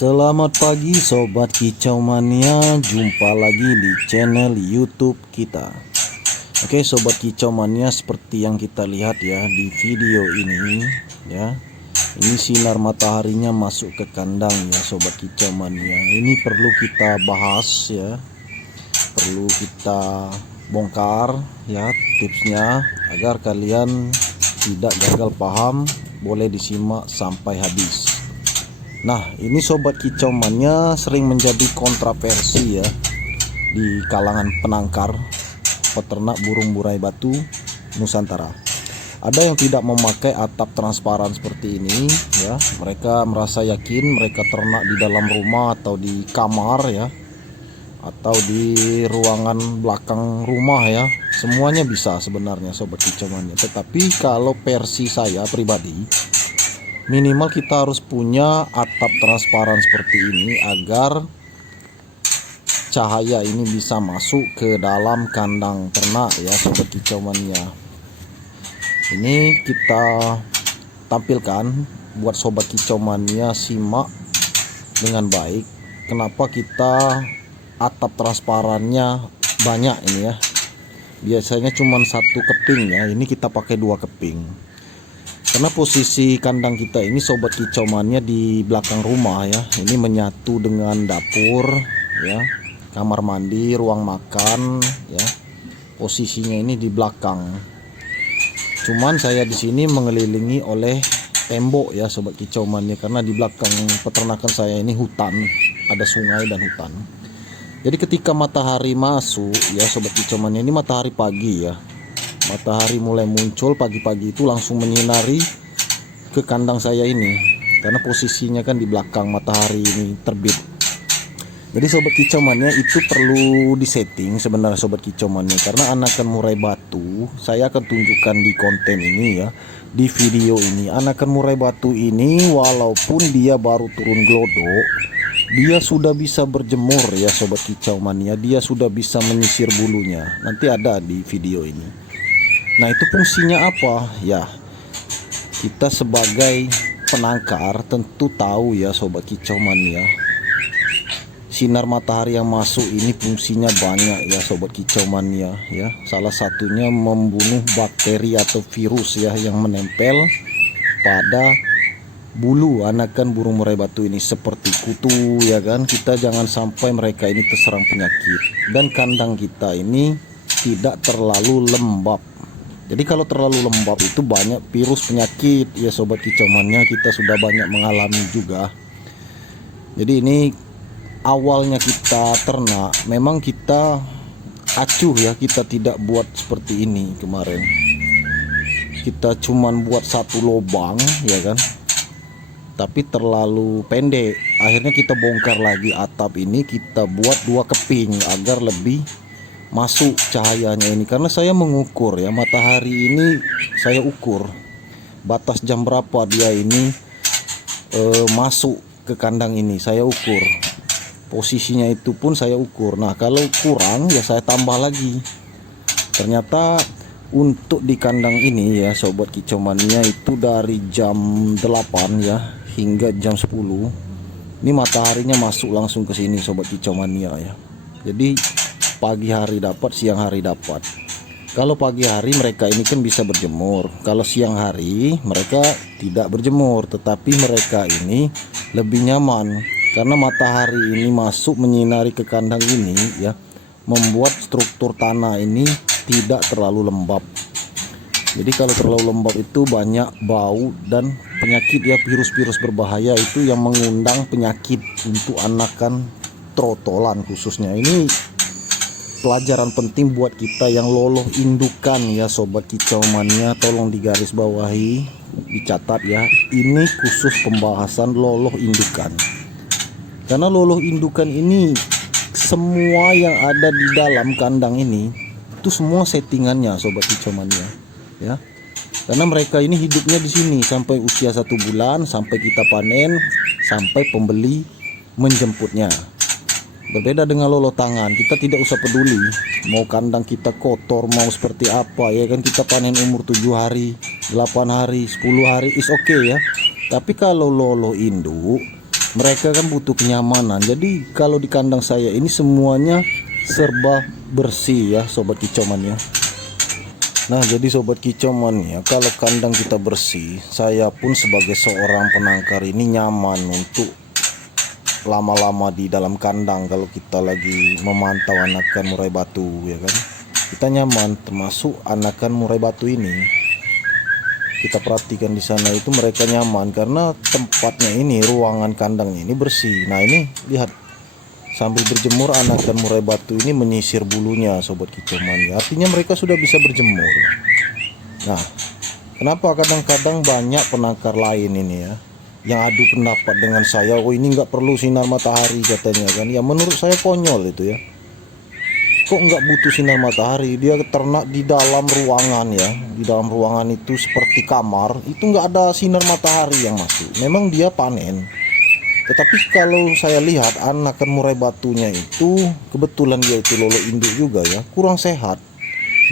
Selamat pagi Sobat Kicau Mania, jumpa lagi di channel YouTube kita. Oke Sobat Kicau Mania, seperti yang kita lihat ya di video ini ya. Ini sinar mataharinya masuk ke kandang ya Sobat Kicau Mania. Ini perlu kita bahas ya. Perlu kita bongkar ya tipsnya agar kalian tidak gagal paham. Boleh disimak sampai habis. Nah, ini Sobat Kicau Mania sering menjadi kontroversi ya di kalangan penangkar peternak burung murai batu Nusantara. Ada yang tidak memakai atap transparan seperti ini ya. Mereka merasa yakin mereka ternak di dalam rumah atau di kamar ya, atau di ruangan belakang rumah ya. Semuanya bisa sebenarnya Sobat Kicau Mania. Tetapi kalau versi saya pribadi, minimal kita harus punya atap transparan seperti ini agar cahaya ini bisa masuk ke dalam kandang ternak ya Sobat Kicau Mania. Ini kita tampilkan buat Sobat Kicau Mania simak dengan baik. Kenapa kita atap transparannya banyak ini ya. Biasanya cuma satu keping ya, ini kita pakai dua keping. Karena posisi kandang kita ini Sobat Kicau Mania di belakang rumah ya. Ini menyatu dengan dapur ya, kamar mandi, ruang makan ya. Posisinya ini di belakang. Cuman saya di sini mengelilingi oleh tembok ya Sobat Kicau Mania, karena di belakang peternakan saya ini hutan, ada sungai dan hutan. Jadi ketika matahari masuk ya Sobat Kicau Mania, ini matahari pagi ya. Matahari mulai muncul pagi-pagi itu langsung menyinari ke kandang saya ini, karena posisinya kan di belakang matahari ini terbit. Jadi Sobat Kicau Mania itu perlu disetting sebenarnya Sobat Kicau Mania, karena anakan murai batu saya akan tunjukkan di konten ini ya, di video ini. Anakan murai batu ini walaupun dia baru turun glodok, dia sudah bisa berjemur ya Sobat Kicau Mania. Dia sudah bisa menyisir bulunya, nanti ada di video ini. Nah, itu fungsinya apa ya? Kita sebagai penangkar tentu tahu ya Sobat Kicau Mania, sinar matahari yang masuk ini fungsinya banyak ya Sobat Kicau Mania ya. Salah satunya membunuh bakteri atau virus ya yang menempel pada bulu anakan burung murai batu ini, seperti kutu ya kan. Kita jangan sampai mereka ini terserang penyakit. Dan kandang kita ini tidak terlalu lembab. Jadi kalau terlalu lembab itu banyak virus penyakit ya Sobat Kicau Mania, kita sudah banyak mengalami juga. Jadi ini awalnya kita ternak, memang kita acuh ya, kita tidak buat seperti ini kemarin. Kita cuman buat satu lubang ya kan, tapi terlalu pendek. Akhirnya kita bongkar lagi atap ini, kita buat dua keping agar lebih masuk cahayanya ini. Karena saya mengukur ya, matahari ini saya ukur batas jam berapa dia ini masuk ke kandang ini, saya ukur posisinya itu pun saya ukur. Nah kalau kurang ya saya tambah lagi. Ternyata untuk di kandang ini ya Sobat Kicau Mania itu dari jam 8 ya hingga jam 10 ini mataharinya masuk langsung ke sini Sobat Kicau Mania ya. Jadi pagi hari dapat, siang hari dapat. Kalau pagi hari mereka ini kan bisa berjemur, kalau siang hari mereka tidak berjemur, tetapi mereka ini lebih nyaman karena matahari ini masuk menyinari ke kandang ini ya, membuat struktur tanah ini tidak terlalu lembab. Jadi kalau terlalu lembab itu banyak bau dan penyakit ya, virus-virus berbahaya itu yang mengundang penyakit untuk anakan trotolan khususnya. Ini pelajaran penting buat kita yang loloh indukan ya Sobat Kicau Mania, tolong digaris bawahi, dicatat ya. Ini khusus pembahasan loloh indukan. Karena loloh indukan ini semua yang ada di dalam kandang ini itu semua settingannya Sobat Kicau Mania ya. Karena mereka ini hidupnya di sini sampai usia 1 bulan, sampai kita panen, sampai pembeli menjemputnya. Berbeda dengan lolo tangan, kita tidak usah peduli mau kandang kita kotor, mau seperti apa ya kan. Kita panen umur 7 hari, 8 hari, 10 hari is okay ya. Tapi kalau lolo induk Mereka kan butuh kenyamanan. Jadi kalau di kandang saya ini semuanya serba bersih ya sobat kicau mania. Nah jadi sobat kicau mania, kalau kandang kita bersih, saya pun sebagai seorang penangkar ini nyaman untuk lama-lama di dalam kandang. Kalau kita lagi memantau anakan murai batu ya kan, kita nyaman. Termasuk anakan murai batu ini kita perhatikan di sana itu mereka nyaman karena tempatnya ini, ruangan kandangnya ini bersih. Nah ini lihat, sambil berjemur anakan murai batu ini menyisir bulunya sobat kicau mania. Artinya mereka sudah bisa berjemur. Nah kenapa kadang-kadang banyak penangkar lain ini ya yang adu pendapat dengan saya, oh ini nggak perlu sinar matahari katanya kan. Ya menurut saya konyol itu ya. Kok nggak butuh sinar matahari? Dia ternak di dalam ruangan ya, di dalam ruangan itu seperti kamar, itu nggak ada sinar matahari yang masuk. Memang dia panen, tetapi kalau saya lihat anakan murai batunya itu kebetulan dia itu lolo induk juga ya, kurang sehat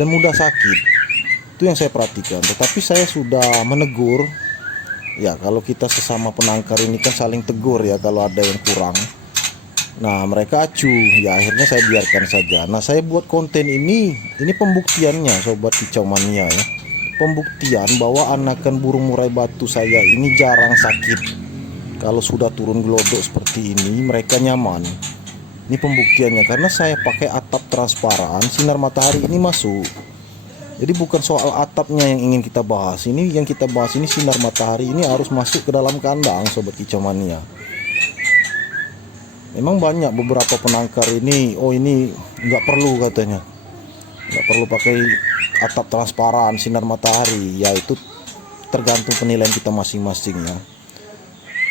dan mudah sakit. Itu yang saya perhatikan. Tetapi saya sudah menegur ya, kalau kita sesama penangkar ini kan saling tegur ya kalau ada yang kurang. Nah mereka acuh ya, akhirnya saya biarkan saja. Nah saya buat konten ini pembuktiannya sobat kicau mania ya. Pembuktian bahwa anakan burung murai batu saya ini jarang sakit. Kalau sudah turun gelodok seperti ini mereka nyaman. Ini pembuktiannya, karena saya pakai atap transparan, sinar matahari ini masuk. Jadi bukan soal atapnya yang ingin kita bahas. Ini yang kita bahas ini sinar matahari ini harus masuk ke dalam kandang sobat kicau mania. Memang banyak beberapa penangkar ini, oh ini nggak perlu katanya, nggak perlu pakai atap transparan sinar matahari. Ya itu tergantung penilaian kita masing-masing ya.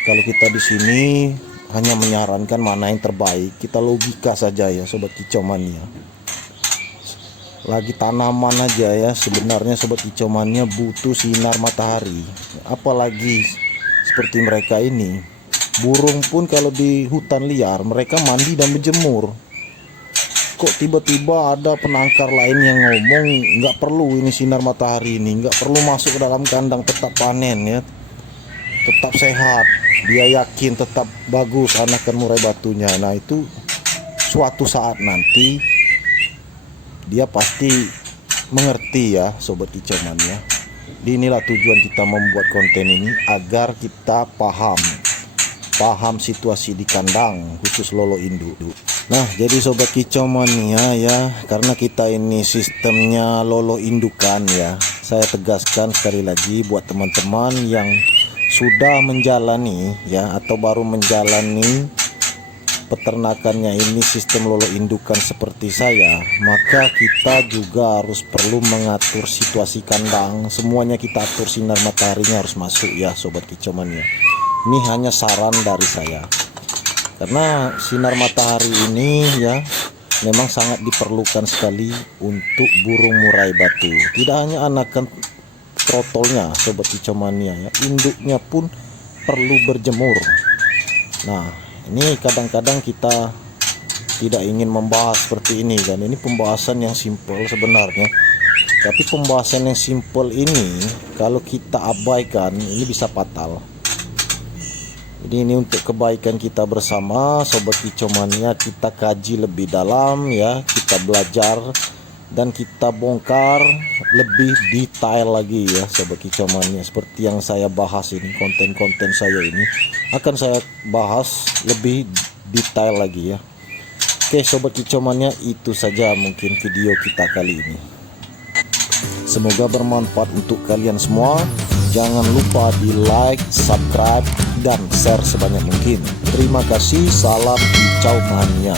Kalau kita di sini hanya menyarankan mana yang terbaik, kita logika saja ya sobat kicau mania. Lagi tanaman aja ya sebenarnya sobat kicau mania butuh sinar matahari, apalagi seperti mereka ini. Burung pun kalau di hutan liar mereka mandi dan berjemur. Kok tiba-tiba ada penangkar lain yang ngomong nggak perlu ini sinar matahari ini, nggak perlu masuk ke dalam kandang, tetap panen ya, tetap sehat, dia yakin tetap bagus anakan murai batunya. Nah itu suatu saat nanti dia pasti mengerti ya sobat kicau mania. Inilah tujuan kita membuat konten ini, agar kita paham situasi di kandang khusus lolo induk. Nah jadi sobat kicau mania ya, karena kita ini sistemnya lolo indukan ya, saya tegaskan sekali lagi buat teman-teman yang sudah menjalani ya atau baru menjalani peternakannya ini sistem lolo indukan seperti saya, maka kita juga harus perlu mengatur situasi kandang. Semuanya kita atur, sinar mataharinya harus masuk ya sobat kicau mania. Ini hanya saran dari saya, karena sinar matahari ini ya memang sangat diperlukan sekali untuk burung murai batu. Tidak hanya anakan trotolnya sobat kicau mania ya, induknya pun perlu berjemur. Nah ini kadang-kadang kita tidak ingin membahas seperti ini kan, ini pembahasan yang simpel sebenarnya, tapi pembahasan yang simpel ini kalau kita abaikan ini bisa fatal. Jadi ini untuk kebaikan kita bersama sobat kicau mania, kita kaji lebih dalam ya, kita belajar dan kita bongkar lebih detail lagi ya sobat kicau mania. Seperti yang saya bahas ini, konten-konten saya ini akan saya bahas lebih detail lagi ya. Oke sobat kicau mania, itu saja mungkin video kita kali ini. Semoga bermanfaat untuk kalian semua. Jangan lupa di like, subscribe, dan share sebanyak mungkin. Terima kasih, salam kicau mania.